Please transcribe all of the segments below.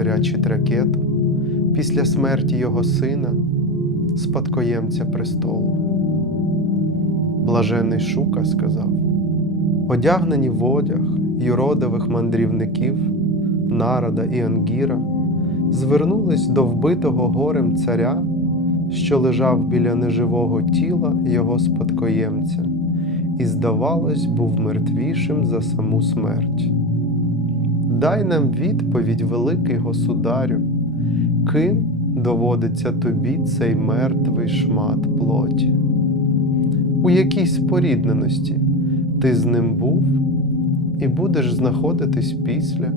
заспокоюють царя Читракету після смерті його сина, спадкоємця престолу. Блажений Шука сказав: одягнені в одяг юродових мандрівників, Нарада і Ангіра звернулись до вбитого горем царя, що лежав біля неживого тіла його спадкоємця, і, здавалось, був мертвішим за саму смерть. Дай нам відповідь, великий государю, ким доводиться тобі цей мертвий шмат плоті? У якій спорідненості ти з ним був і будеш знаходитись після?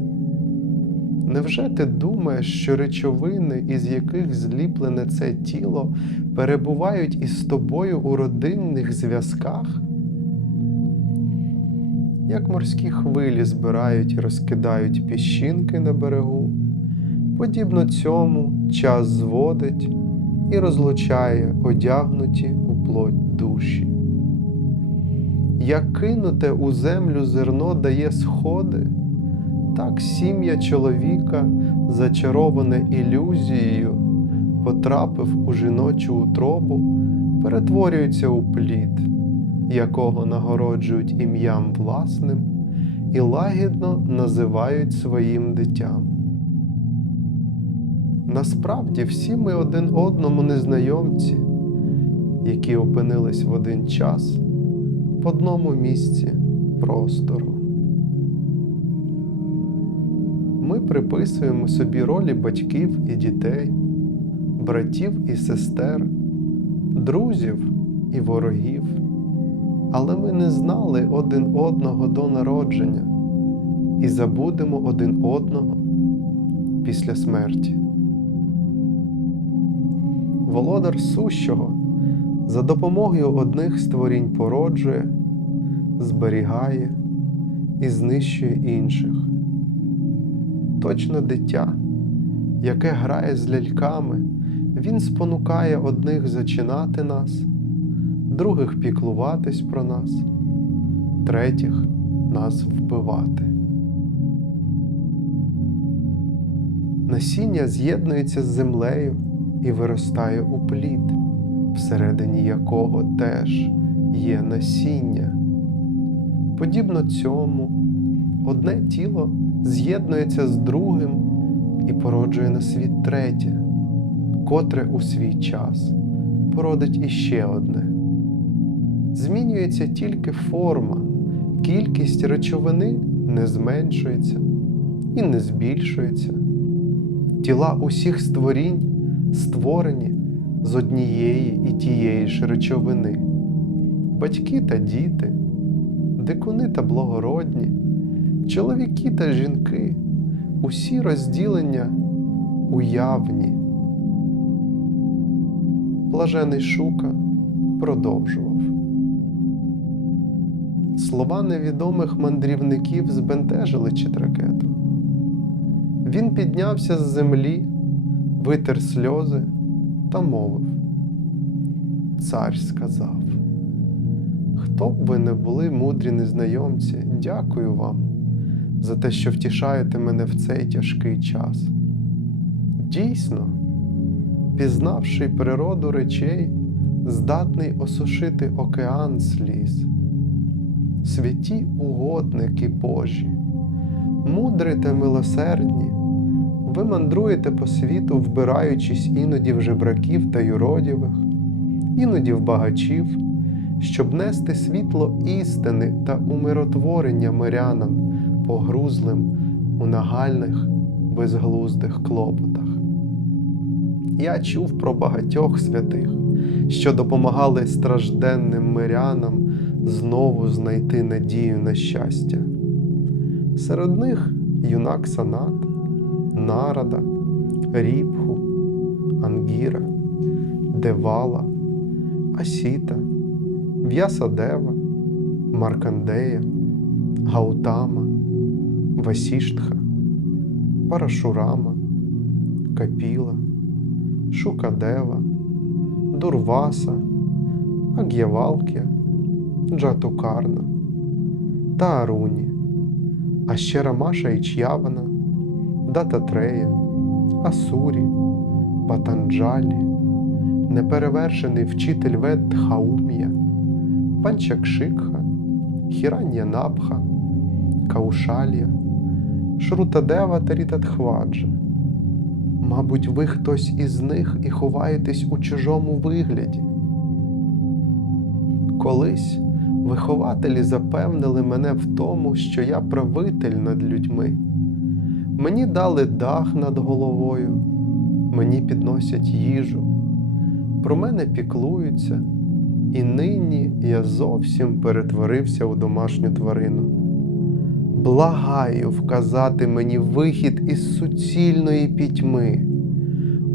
Невже ти думаєш, що речовини, із яких зліплене це тіло, перебувають із тобою у родинних зв'язках? Як морські хвилі збирають і розкидають піщинки на берегу, подібно цьому час зводить і розлучає одягнуті у плоть душі. Як кинуте у землю зерно дає сходи, так сім'я чоловіка, зачароване ілюзією, потрапив у жіночу утробу, перетворюється у плід, якого нагороджують ім'ям власним і лагідно називають своїм дитям. Насправді всі ми один одному незнайомці, які опинились в один час в одному місці простору. Ми приписуємо собі ролі батьків і дітей, братів і сестер, друзів і ворогів, але ми не знали один одного до народження і забудемо один одного після смерті. Володар сущого за допомогою одних створінь породжує, зберігає і знищує інших. Точно дитя, яке грає з ляльками, він спонукає одних зачинати нас, других піклуватись про нас, третіх нас вбивати. Насіння з'єднується з землею і виростає у плід, всередині якого теж є насіння. Подібно цьому, одне тіло з'єднується з другим і породжує на світ третє, котре у свій час породить іще одне. Змінюється тільки форма, кількість речовини не зменшується і не збільшується. Тіла усіх створінь створені з однієї і тієї ж речовини, батьки та діти, дикуни та благородні, чоловіки та жінки, усі розділення уявні. Блажений Шука продовжував. Слова невідомих мандрівників збентежили Читракету. Він піднявся з землі, витер сльози та мовив. Цар сказав: Хто б ви не були, мудрі незнайомці, дякую вам за те, що втішаєте мене в цей тяжкий час. Дійсно, пізнавши природу речей, здатний осушити океан сліз. Святі угодники Божі, мудрі та милосердні, ви мандруєте по світу, вбираючись іноді в жебраків та юродівих, іноді в багачів, щоб нести світло істини та умиротворення мирянам, погрузлим у нагальних безглуздих клопотах. Я чув про багатьох святих, що допомагали стражденним мирянам знову знайти надію на щастя. Серед них юнак Санат, Нарада, Ріпху, Ангіра, Девала, Асіта, В'ясадева, Маркандея, Гаутама, Васіштха, Парашурама, Капіла, Шукадева, Дурваса, Аг'явалкя, Джатукарна та Аруні, а ще Рамаша і Ч'явана, Дататрея, Асурі, Патанджалі, неперевершений вчитель вед Дхаум'я, Панчакшикха, Хіран'янабха, Каушалія, Шрутадева та Рітатхваджа. Мабуть, ви хтось із них і ховаєтесь у чужому вигляді. Колись вихователі запевнили мене в тому, що я правитель над людьми. Мені дали дах над головою, мені підносять їжу, про мене піклуються, і нині я зовсім перетворився у домашню тварину. Благаю вказати мені вихід із суцільної пітьми,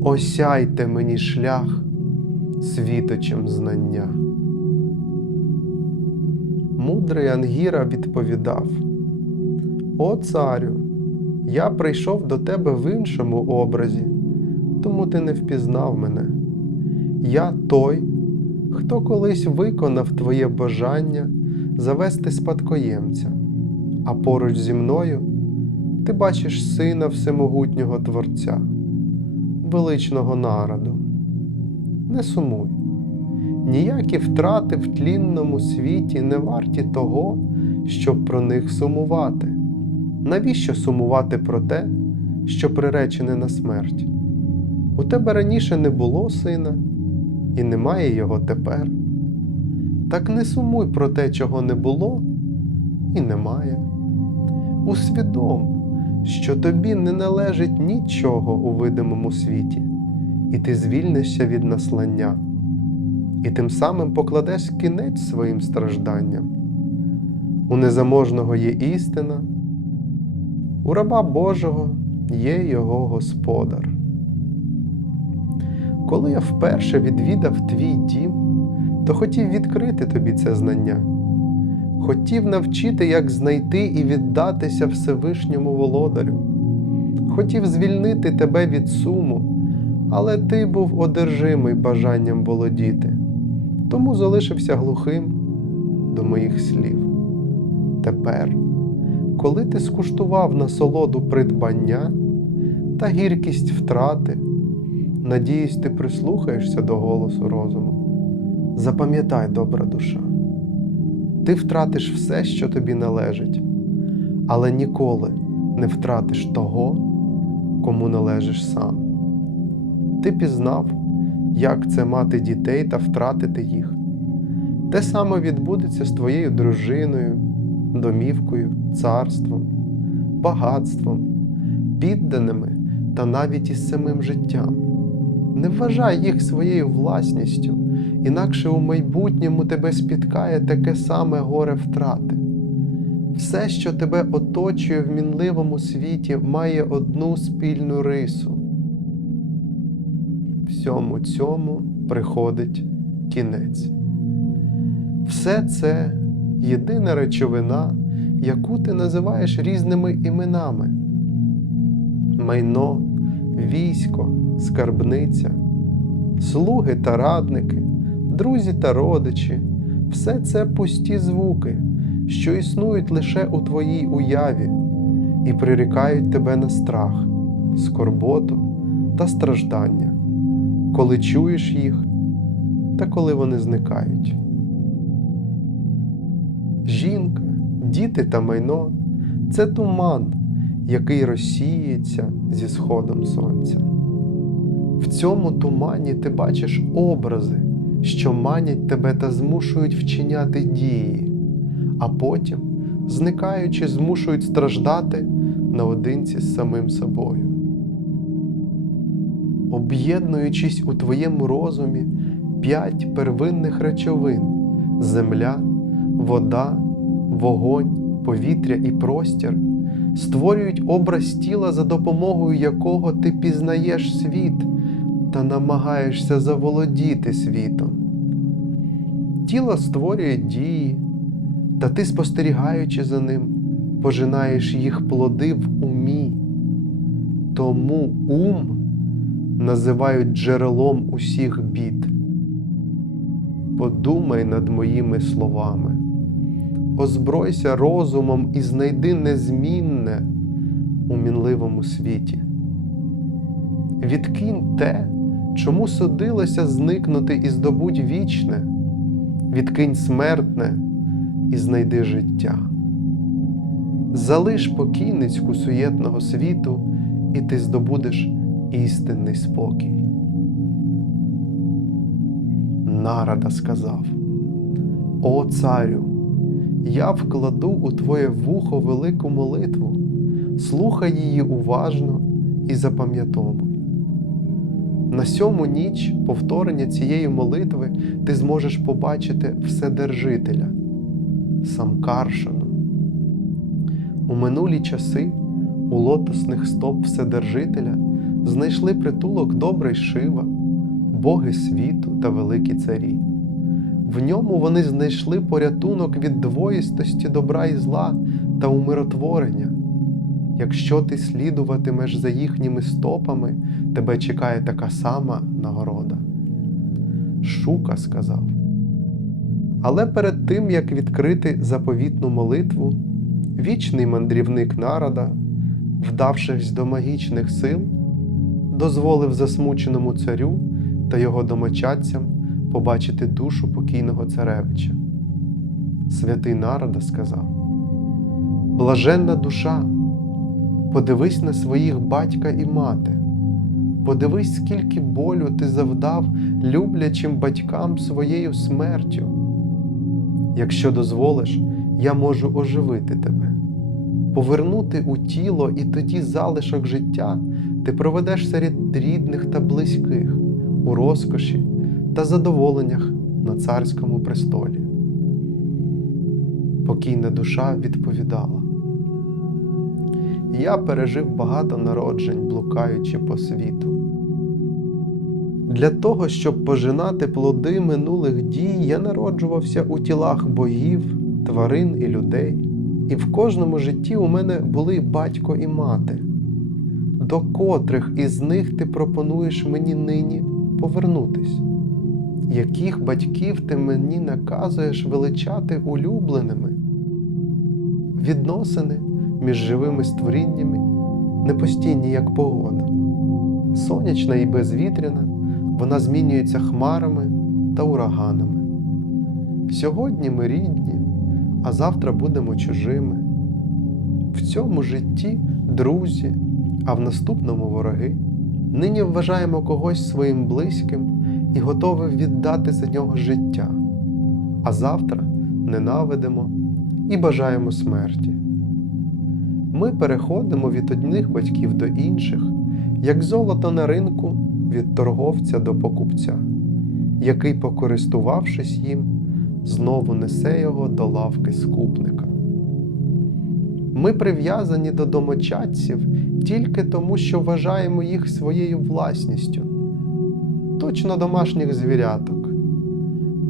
осяйте мені шлях світочем знання. Мудрий Ангіра відповідав: О царю, я прийшов до тебе в іншому образі, тому ти не впізнав мене. Я той, хто колись виконав твоє бажання завести спадкоємця, а поруч зі мною ти бачиш сина всемогутнього Творця, величного народу. Не сумуй. Ніякі втрати в тлінному світі не варті того, щоб про них сумувати. Навіщо сумувати про те, що приречене на смерть? У тебе раніше не було сина, і немає його тепер. Так не сумуй про те, чого не було і немає. Усвідом, що тобі не належить нічого у видимому світі, і ти звільнишся від наслання і тим самим покладеш кінець своїм стражданням. У незаможного є істина, у раба Божого є його Господар. Коли я вперше відвідав твій дім, то хотів відкрити тобі це знання, хотів навчити, як знайти і віддатися Всевишньому володарю, хотів звільнити тебе від суму, але ти був одержимий бажанням володіти тому залишився глухим до моїх слів. Тепер, коли ти скуштував насолоду придбання та гіркість втрати, надіюсь, ти прислухаєшся до голосу розуму. Запам'ятай, добра душа, ти втратиш все, що тобі належить, але ніколи не втратиш того, кому належиш сам. Ти пізнав як це мати дітей та втратити їх. Те саме відбудеться з твоєю дружиною, домівкою, царством, багатством, підданими та навіть із самим життям. Не вважай їх своєю власністю, інакше у майбутньому тебе спіткає таке саме горе втрати. Все, що тебе оточує в мінливому світі, має одну спільну рису всьому цьому приходить кінець. Все це єдина речовина, яку ти називаєш різними іменами: майно, військо, скарбниця, слуги та радники, друзі та родичі все це пусті звуки, що існують лише у твоїй уяві і прирікають тебе на страх, скорботу та страждання коли чуєш їх та коли вони зникають. Жінка, діти та майно це туман, який розсіється зі сходом сонця. В цьому тумані ти бачиш образи, що манять тебе та змушують вчиняти дії, а потім, зникаючи, змушують страждати наодинці з самим собою об'єднуючись у твоєму розумі п'ять первинних речовин земля, вода, вогонь, повітря і простір, створюють образ тіла, за допомогою якого ти пізнаєш світ та намагаєшся заволодіти світом. Тіло створює дії, та ти, спостерігаючи за ним, пожинаєш їх плоди в умі. Тому ум називають джерелом усіх бід. Подумай над моїми словами, озбройся розумом і знайди незмінне у мінливому світі. Відкинь те, чому судилося зникнути і здобудь вічне, відкинь смертне і знайди життя. Залиш покійницьку суєтного світу, і ти здобудеш істинний спокій. Нарада сказав: О царю, я вкладу у твоє вухо велику молитву, слухай її уважно і запам'ятовуй. На сьому ніч повторення цієї молитви ти зможеш побачити Вседержителя, Самкаршану. У минулі часи у лотосних стоп Вседержителя знайшли притулок добрий Шива, боги світу та великі царі. В ньому вони знайшли порятунок від двоїстості добра і зла та умиротворення. Якщо ти слідуватимеш за їхніми стопами, тебе чекає така сама нагорода. Шука сказав. Але перед тим, як відкрити заповітну молитву, вічний мандрівник народа, вдавшись до магічних сил, дозволив засмученому царю та його домочадцям побачити душу покійного царевича. Святий народа сказав: Блаженна душа, подивись на своїх батька і мати, подивись, скільки болю ти завдав люблячим батькам своєю смертю. Якщо дозволиш, я можу оживити тебе, повернути у тіло, і тоді залишок життя ти проведеш серед рідних та близьких у розкоші та задоволеннях на царському престолі. Покійна душа відповідала: Я пережив багато народжень, блукаючи по світу. Для того, щоб пожинати плоди минулих дій, я народжувався у тілах богів, тварин і людей, і в кожному житті у мене були батько і мати. До котрих із них ти пропонуєш мені нині повернутись? Яких батьків ти мені наказуєш величати улюбленими? Відносини між живими створіннями непостійні, як погода. Сонячна і безвітряна, вона змінюється хмарами та ураганами. Сьогодні ми рідні, а завтра будемо чужими. В цьому житті друзі, а в наступному вороги. Нині вважаємо когось своїм близьким і готові віддати за нього життя, а завтра ненавидимо і бажаємо смерті. Ми переходимо від одних батьків до інших, як золото на ринку від торговця до покупця, який, покористувавшись їм, знову несе його до лавки скупника. Ми прив'язані до домочадців тільки тому, що вважаємо їх своєю власністю, точно домашніх звіряток.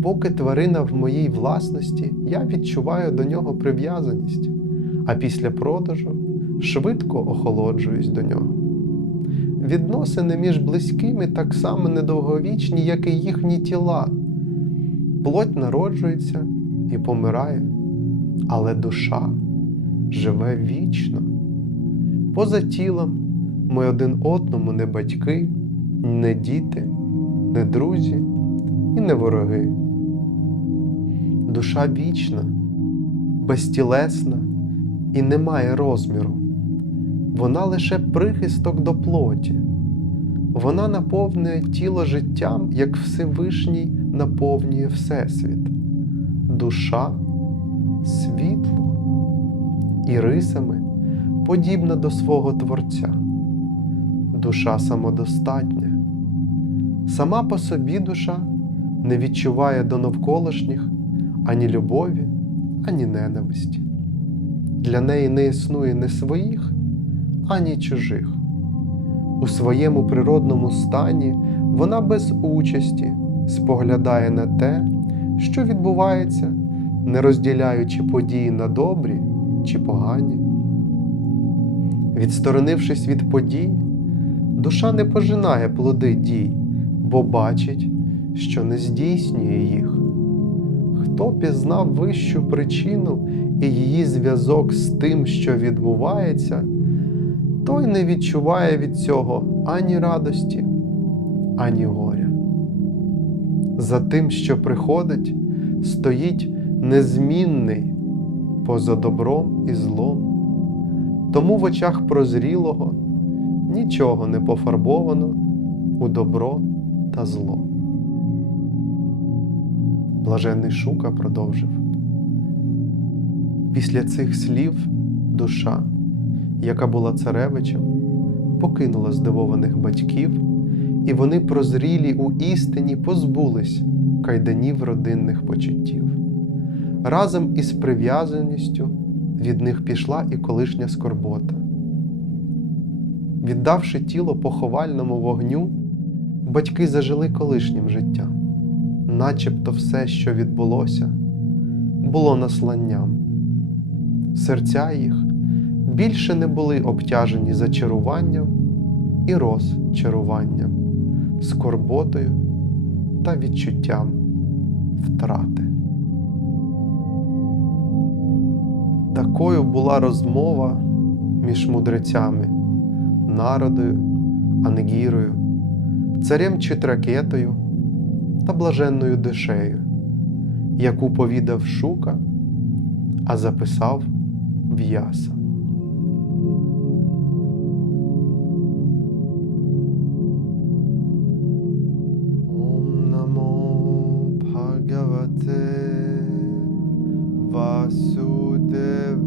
Поки тварина в моїй власності, я відчуваю до нього прив'язаність, а після продажу швидко охолоджуюсь до нього. Відносини між близькими так само недовговічні, як і їхні тіла. Плоть народжується і помирає, але душа живе вічно. Поза тілом ми один одному не батьки, не діти, не друзі і не вороги. Душа вічна, безтілесна і не має розміру. Вона лише прихисток до плоті. Вона наповнює тіло життям, як Всевишній наповнює Всесвіт. Душа світло і рисами подібна до свого Творця. Душа самодостатня. Сама по собі душа не відчуває до навколишніх ані любові, ані ненависті. Для неї не існує ні своїх, ані чужих. У своєму природному стані вона без участі споглядає на те, що відбувається, не розділяючи події на добрі чи погані. Відсторонившись від подій, душа не пожинає плоди дій, бо бачить, що не здійснює їх. Хто пізнав вищу причину і її зв'язок з тим, що відбувається, той не відчуває від цього ані радості, ані горя. За тим, що приходить, стоїть незмінний поза добром і злом. Тому в очах прозрілого нічого не пофарбовано у добро та зло. Блаженний Шука продовжив. Після цих слів душа, яка була царевичем, покинула здивованих батьків, і вони прозрілі у істині позбулись кайданів родинних почуттів. Разом із прив'язаністю від них пішла і колишня скорбота. Віддавши тіло поховальному вогню, батьки зажили колишнім життям, начебто все, що відбулося, було насланням. Серця їх більше не були обтяжені зачаруванням і розчаруванням, скорботою та відчуттям втрати. Такою була розмова між мудрецями Народою, Ангірою, царем Читракетою та блаженною дешею, яку повідав Шука, а записав В'яса. Bhagavate Vasudevaya